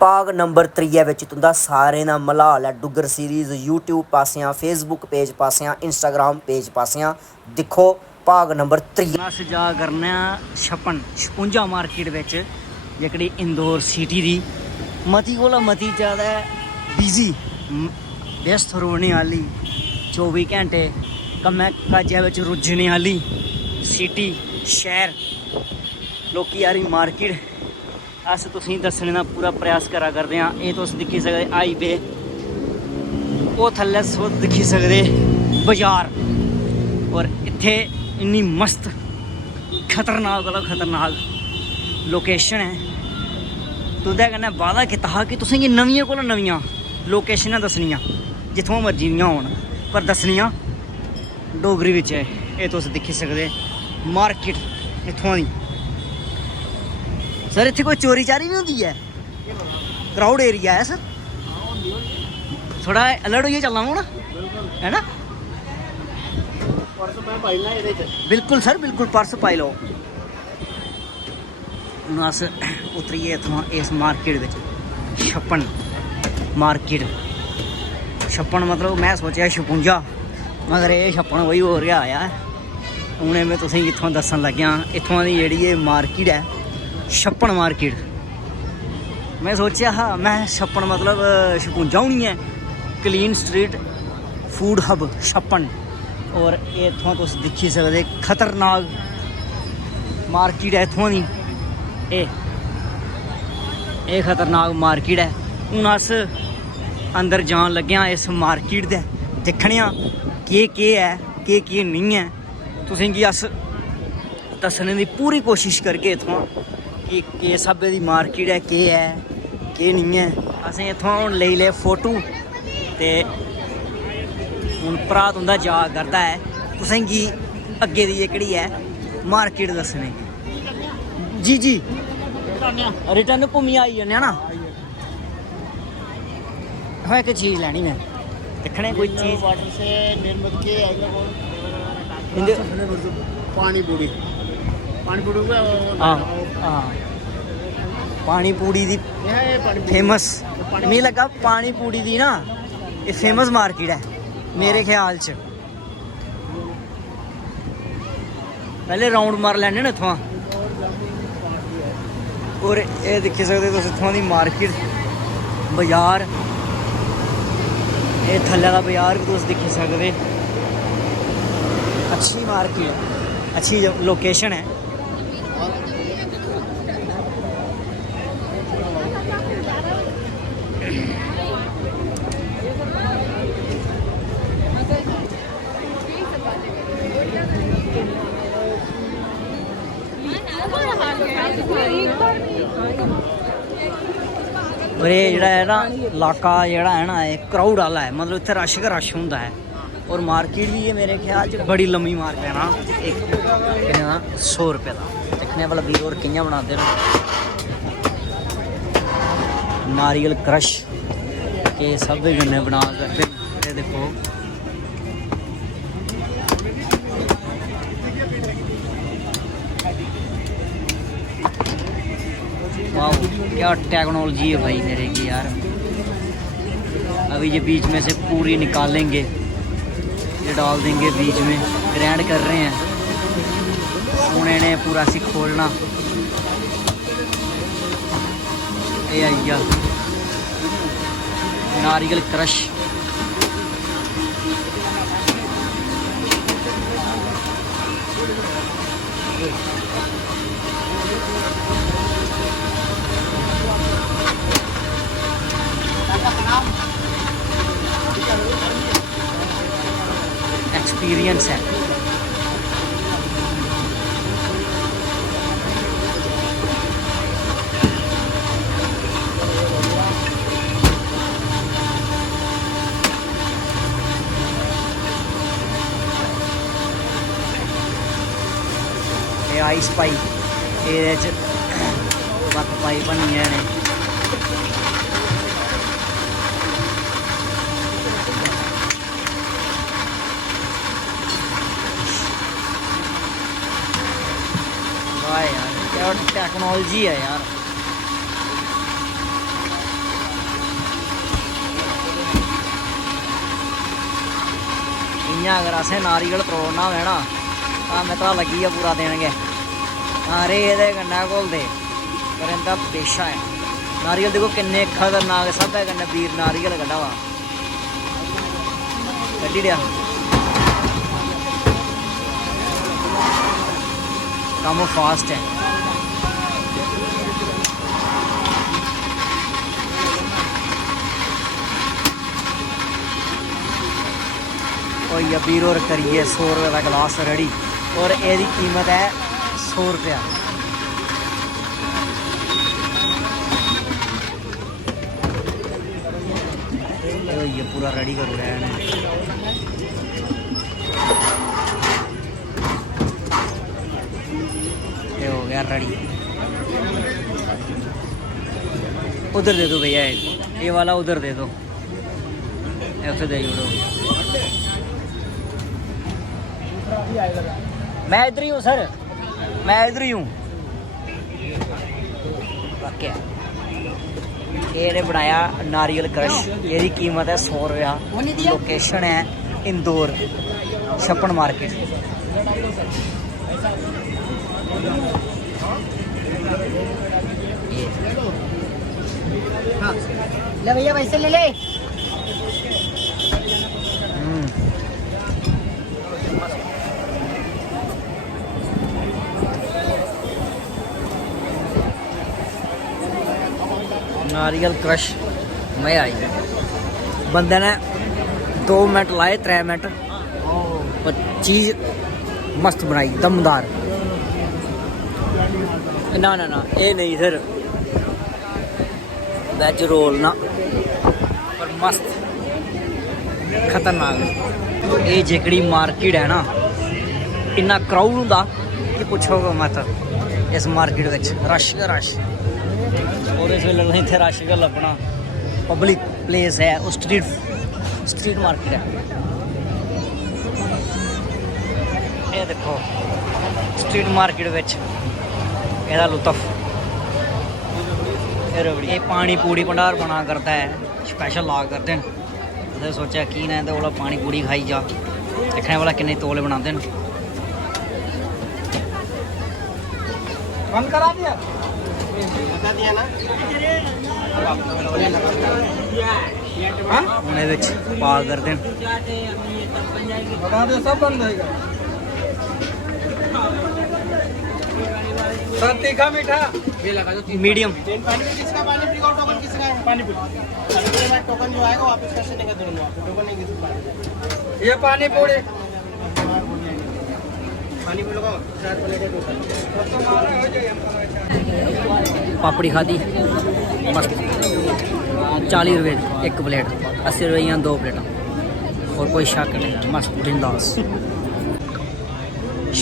भाग नंबर 3 विच तुंदा सारें दा मलाल है डुग्गर सीरीज़ यूट्यूब पासियां फेसबुक पेज पासियां इंस्टाग्राम पेज पासियां दिक्खो भाग नंबर 3 अस जा करने छपुंजा मार्केट विच जेह्कड़ी इंदौर सिटी दी मती कोला मती ज़्यादा बिजी व्यस्त रौह्ने आह्ली 24 घैंटे कम्मै काजै बिच रुज्झने आह्ली सिटी शहर लोकी आह्ली मार्केट अस तुसेंगी दस्सने दा पूरा प्रयास करा करदे आं। एह् तुस दिक्खी सकदे हाईवे ओह् थल्लै तुस दिक्खी सकदे बाजार और इत्थै इन्नी मस्त खतरनाक कोला खतरनाक लोकेशन है। तुं'दे कन्नै वादा कीता हा कि तुसेंगी नमियां कोला नमियां लोकेशनां दस्सनियां जित्थुआं मर्जी दियां होन पर दस्सनियां डोगरी बिच है। एह् तुस दिक्खी सकदे मार्केट इत्थुआं दी। सर इत्थे कोई चोरी चारी नहीं होंदी है? क्राउड एरिया है सर? थोड़ा अलर्ट होइए चलना पौना है ना? बिल्कुल सर बिल्कुल पर्स पाई लो। हूँ अस उतरिए इत्थुआं इस मार्केट बिच छप्पन मार्केट छप्पन मतलब मैं सोचेआ छपुंजा मगर ये छप्पन कोई होर गै आया। हून मैं तुसेंगी इत्थुआं दस्सन लग्गेआं इत्थुआं दी जेह्ड़ी एह् मार्केट है छप्पन मार्केट। मैं सोचेआ हा मैं छप्पन मतलब छपुंजा होनी है क्लीन स्ट्रीट फूड हब छप्पन और इत्थुआं तुस दिक्खी सकदे खतरनाक मार्केट है इत्थुआं दी। एह् खतरनाक मार्केट है। हून अस अंदर जान लगे आं इस मार्केट दे दिक्खने आं केह् है केह् नहीं है। तुसेंगी अस दस्सने दी पूरी कोशिश करगे इत्थुआं कि किस स्हाबै दी मार्केट है केह् नहीं है। असें इत्थुआं हून लेई ले फोटो ते हून भ्राऽ तुं'दा जा करदा है तुसेंगी अग्गे दी जेह्कड़ी है मार्केट दस्सने जी रिटर्न घूमियै आई जन्ने ना। हाँ एक चीज़ लैनी मैं दिक्खने कोई चीज़ वाटर से निर्मित के पानी पूड़ी पानी पूड़ी दी फेमस मिगी लगा पानी पूड़ी दी ना ये फेमस मार्केट है मेरे ख्याल च। पहले राउंड मार लैने ना इत्थुआं और ये दिक्खी सकदे तुस इत्थुआं दी मार्केट बाजार ये थल्ले दा बाजार भी तुस दिक्खी सकदे। अच्छी मार्केट है अच्छी लोकेशन है। और ये जेह्ड़ा है ना इलाका जेह्ड़ा है ना क्राउड आह्ला है मतलब इत्थै रश गै रश होंदा है। और मार्केट भी ये मेरे ख्याल च बड़ी लम्मी मार्केट है ना। एक किन्ने दा 100 रुपये का दिक्खने भला भी और कि'यां बनांदे न। नारियल क्रश के सब कन्नै बना करदे ये देखो वाह क्या टेक्नोलॉजी है भाई मेरे की यार। अभी ये बीच में से पूरी निकालेंगे ये डाल देंगे बीच में ग्राइंड कर रहे हैं। हूँ इन्हें पूरा सी खोलना ये आई गया नारियल क्रश। एक्सपीरियंस है। आइस पाई ये बर्फ पाई बनी है ने वाह यार क्या टेक्नोलॉजी है यार। इ'यां अगर असें नारियल त्रोड़ना होवे ना तां मित्रा लग्गी पूरा देणगे सारे एह्दे कन्नै घोलदे पर इंदा पेशा है नारियल देखो किन्ने खतरनाक स्हाबै कन्नै वीर नारियल कड्ढा वा कड्ढी ओड़ेआ कम्म फास्ट है और बीर और करिए 100 रुपये का गिलास रेडी और एदी कीमत है 100 रुपया ये पूरा रेडी करो रहा है ये हो गया रेडी उधर दे दो भैया ये वाला उधर दे दो ऐसे दे दो मैं इधर ही हूँ सर मैं इधर ही हूँ क्या ये बनाया नारियल क्रश ये कीमत है 100 रुपया लोकेशन है इंदौर छप्पन मार्केट ले भैया पैसे ले ले नारियल क्रश मैं आई बंदे ने 2 मिनट लाए 3 मिनट पर चीज़ मस्त बनाई दमदार ना ना ना ये नहीं सर वेज रोल ना पर मस्त खतरनाक ये जेकड़ी मार्केट है ना इन्ना क्राउड होंदा कि पुछो मत इस मार्केट विच रश गै रश और इस वेले इतने रश गै लब्भना पब्लिक प्लेस है उस स्ट्रीट मार्केट है ये देखो स्ट्रीट मार्केट विच एदा लुत्फ ये पानी पूड़ी भंडार बना करता है स्पेशल ला करते हैं तो सोचा की ना तो बोला पानी पूड़ी खाई जा देखने वाला किन्ने तोले बनाते हैं बंद करा दिया बता दिया ना उन्हें विच पा कर दें बता दो सब बंद होएगा सर तीखा मीठा ये लगा दो मीडियम पानी किसका पानी फ्री का टोकन किसका है पानी फ्री टोकन जो आएगा वापस कैसे नहीं कर दूंगा टोकन नहीं किसका ये पानी पूरी पानी पूरी लगाओ 4 प्लेट टोकन पापड़ी खादी मस्त 40 रुपये एक प्लेट 80 रुपये 2 प्लेटा और कोई शक नहीं मस्त बिंदास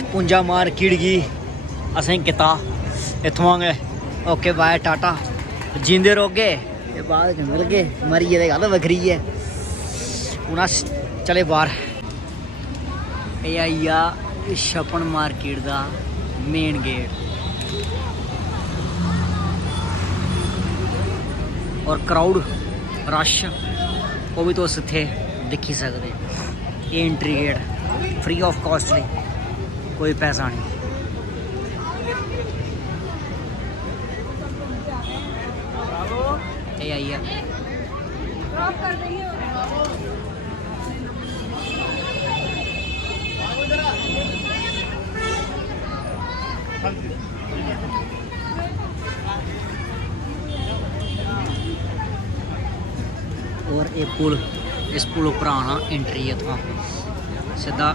56 मार्केट की असें किता इत्थों गए ओके बाय टाटा जींदे रहोगे ये बाद मिल गए मरिए ते गल वखरी है हूँ अस चले बाहर ये आइया 56 मार्केट का मेन गेट और क्राउड रश वो भी तुस इत्थे दिखी सकते ये entry get free of cost कोई पैसा नहीं ये आइए और ये पुल इस पुल उपर आना एंट्री है इत्थों सीधा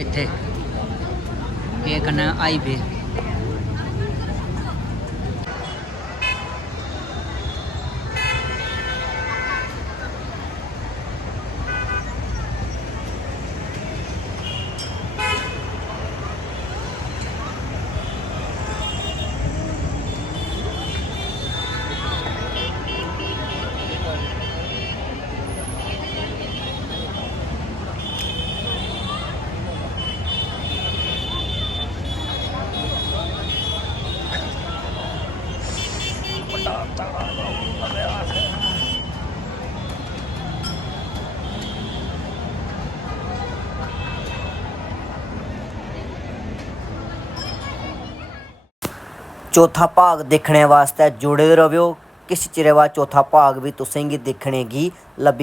इत्थे ये कन्नै हाईवे चौथा भाग देखने वास्ते जुड़े रहो। किस चिरे बाद चौथा भाग भी तुसेंगी दिक्खने गी लब्भी